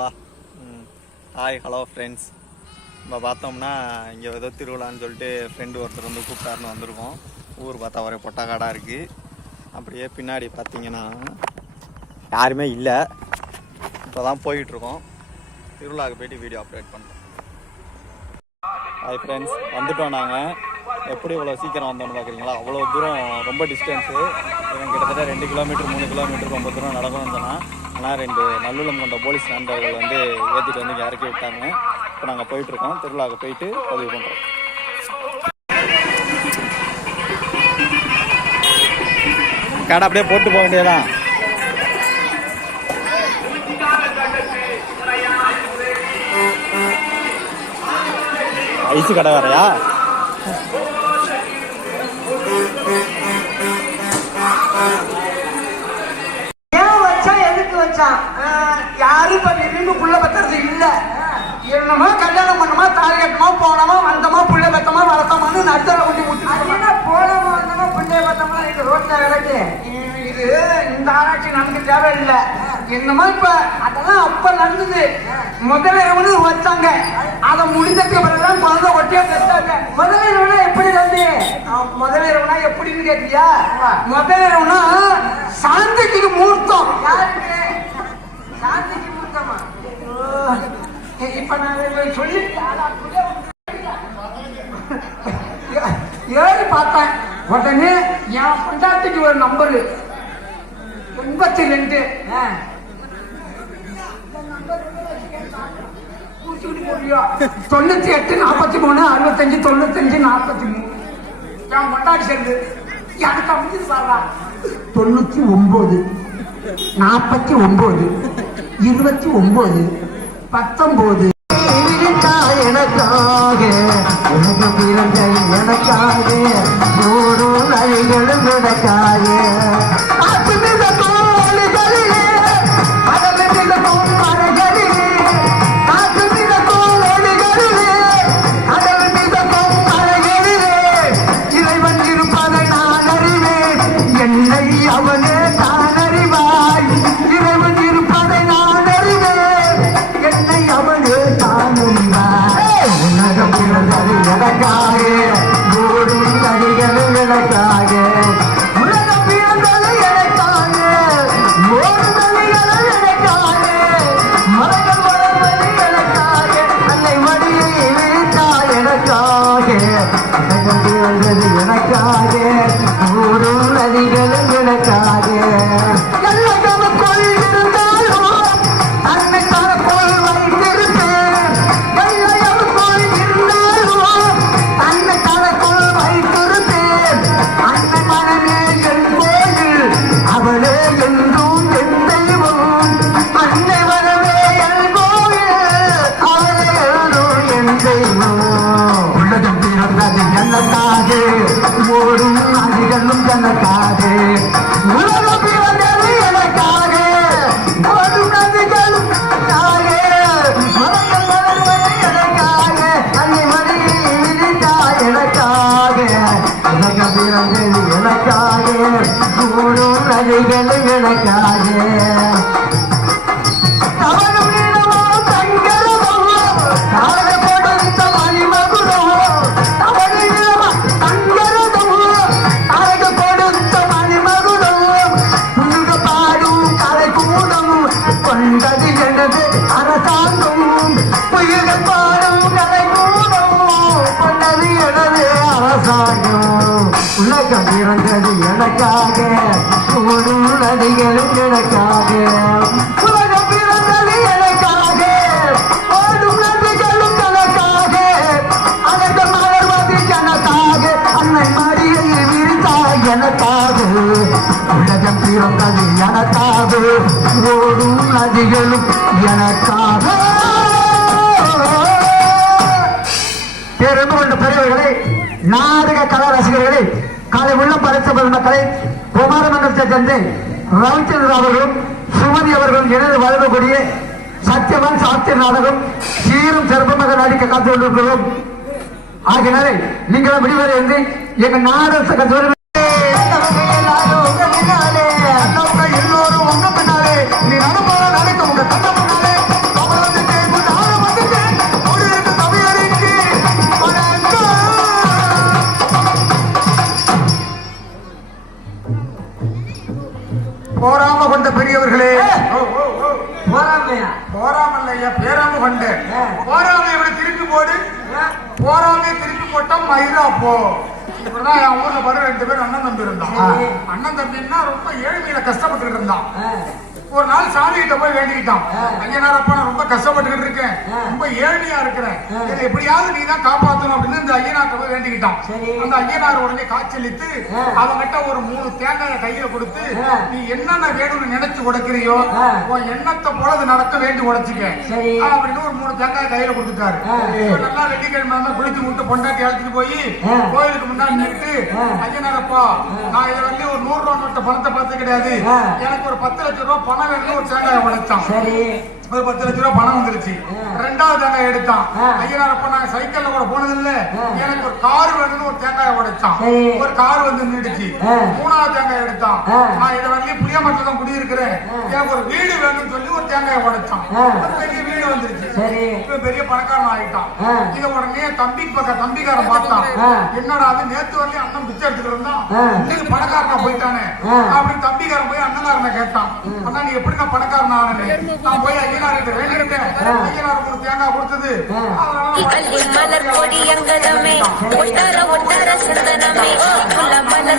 வா. Hi hello friends. இப்போ பார்த்தோம்னா இங்கே ஏதோ திருவிழான்னு சொல்லிட்டு ஃப்ரெண்டு ஒருத்தர் வந்து கூப்பிட்டாருன்னு வந்திருக்கோம். ஊர் பார்த்தா ஒரே பொட்டக்காடாக இருக்குது. அப்படியே பின்னாடி பார்த்தீங்கன்னா யாருமே இல்லை. இப்போ தான் போயிட்டுருக்கோம். திருவிழாவுக்கு போய்ட்டு வீடியோ அப்டேட் பண்ணுறோம். ஹாய் ஃப்ரெண்ட்ஸ், வந்துட்டோம். நாங்கள் எப்படி இவ்வளோ சீக்கிரம் வந்தோம்னு பார்க்குறீங்களா? அவ்வளோ தூரம் ரொம்ப டிஸ்டன்ஸு. இவன் கிட்டத்தட்ட 2 கிலோமீட்டர் 3 கிலோமீட்டர் ரொம்ப தூரம் நடக்கணும்னு சொன்னால். ஆனால் 2 நல்லுள்ளம் கொண்ட போலீஸ் நண்பர்கள் வந்து ஏற்றிட்டு வந்து இறக்கி விட்டாங்க. இப்போ நாங்கள் போயிட்டுருக்கோம். திருவிழாவுக்கு போயிட்டு பதிவு பண்ணுறோம். கடை அப்படியே போட்டு போக வேண்டியதான். ஐஸு கடை வேறையா? யாரும் இப்ப நின்று புள்ள பத்துறது இல்ல. என்னமோ கல்யாணம் பண்ணமா, தாலி கட்டமா, போனமா, வந்தமா, புள்ள பத்தமா, வளர்த்தமான்னு நடுத்தர கொண்டு போனமா வந்தமா புள்ளைய பத்தமா இது ரோட்ல கிடக்கு. இது இந்த ஆராய்ச்சி நமக்கு தேவையில்லை. என்னமோ இப்ப அதெல்லாம் அப்ப நடந்தது. முதலிரவுன்னு வச்சாங்க. அதை முடிஞ்சதுக்கு பிறகுதான் குழந்தை ஒட்டியா பெற்றாங்க. முதலிரவுனா எப்படி வந்து முதலிரவுனா எப்படின்னு கேட்டியா? முதலிரவுனா சாந்திக்கு முகூர்த்தம். யாருக்கு? சாந்திக்கு முகூர்த்தமா? இப்ப நான் சொல்லி ஏறி பார்த்தேன். உடனே என் பொண்டாட்டிக்கு ஒரு நம்பரு 82 98 43 65 95 43. என் பொண்டாட்டி சேர்ந்து எனக்கு அமைஞ்சது பாருடா. 99 49 29 19 எனக்காக எனக்கு பிறந்த எனக்காக நூறு நகைகளும் எனக்காக உலகம் பிறந்தது எனக்காக, ஒரு நதிகளும் எனக்காக. உலகம் பிறந்தது எனக்காக, ஓடும் நதிகளும் எனக்காக. அழக மலர்வது எனக்காக, அன்னை மடியில் விரித்தாய் எனக்காக. உலகம் பிறந்தது எனக்காக, ஓடும் நதிகளும் எனக்காக. பேருந்து கொண்ட பெரியவர்களே, நாடக கலா ரசிகர்களே, காலை உள்ளம் படைத்த மக்களை, குமாரமங்கலத்தை சேர்ந்து ரவிச்சந்திரன் அவர்களும் சுமதி அவர்களும் இணைந்து வழங்கக்கூடிய சத்தியவான் சாஸ்திர நாடகம் சீரும் சிறப்பமாக நடிக்க காத்து கொண்டிருக்கிறோம். ஆகினாலே நீங்களும் விடுவதை வந்து எங்க நாடக கத்துவர்கள் எல்லோரும் உங்க பின்னாலே நீ நடப்போற நினைக்க உங்க கண்ண முன்னாலே ஐயா பேராம கொண்டு போறாமே இவனை திருப்பி போடு, போறாமே திருப்பி போட்டா மயிரா போ. இப்படிதான் என் ஊர்ல பாரு 2 பேர் அண்ணன் தம்பி இருந்தான். அண்ணன் தம்பின்னா ரொம்ப ஏழ்மையில கஷ்டப்பட்டு இருந்தான். ஒரு நாள் சாமி கிட்ட போய் வேண்டிக்கிட்டான், ஐயனாரப்பா நான் ரொம்ப கஷ்டப்பட்டுக்கிட்டு இருக்கேன், ரொம்ப ஏழ்மையா இருக்கிறேன், இதை எப்படியாவது நீ தான் காப்பாற்றணும் அப்படின்னு இந்த ஐயனார்ட்ட போய் வேண்டிக்கிட்டான். அந்த ஐயனார் உடனே காய்ச்சலித்து அவங்கிட்ட ஒரு 3 தேங்காயை கையில கொடுத்து, நீ என்னென்ன வேணும்னு நினைச்சு உடைக்கிறியோ உன் எண்ணத்தை போல அது நடக்க வேண்டி உடைச்சிக்க அப்படின்னு ஒரு 3 தேங்காய் கையில கொடுத்துட்டாரு. நல்லா வெள்ளிக்கிழமை குளிச்சு விட்டு பொண்டாட்டி அழைச்சிட்டு போய் கோயிலுக்கு முன்னாடி நின்று, ஐயனாரப்பா நான் இதை வந்து ஒரு 100 ரூபா நோட்ட பணத்தை பார்த்து கிடையாது, எனக்கு ஒரு 10 லட்சம் ரூபாய் பணம் வேணும் ஒரு தேங்காய் உடைச்சான். ஒரு 10 லட்சம் ரூபாய் பணம் வந்துருச்சு. 2வது தேங்காய் எடுத்தான். ஐயனாரப்பா நான் சைக்கிள்ல கூட போனது இல்ல, எனக்கு ஒரு கார் வேணும்னு ஒரு தேங்காய் உடைச்சான். ஒரு கார் வந்து நின்றுச்சு. 3வது தேங்காய் எடுத்தான். நான் இதை வந்து புளிய மரத்துல தான் குடியிருக்கிறேன், எனக்கு ஒரு வீடு வேணும்னு சொல்லி ஒரு தேங்காய் உடைச்சான். ஒரு பெரிய வீடு வந்துருச்சு. இப்ப பெரிய பணக்காரன் ஆகிட்டான். இத உடனே தம்பிக்காரன் பார்த்தான், என்னடா அது நேத்து வரலையும் அண்ணன் பிச்சை எடுத்துட்டு இருந்தான், இன்னைக்கு பணக்காரனா போயிட்டானே அப்படின்னு தம்பிக்காரன் போய் அண்ணன்காரனை கேட்டான். அண்ணா நீ எப்படி நான் பணக்காரன் ஆனே? நான் போய் ஐயனார்கிட்ட வேண்டிக்கிட்டேன், ஐயனார் ஒரு தேங்காய் கொடுத்தது, அதனால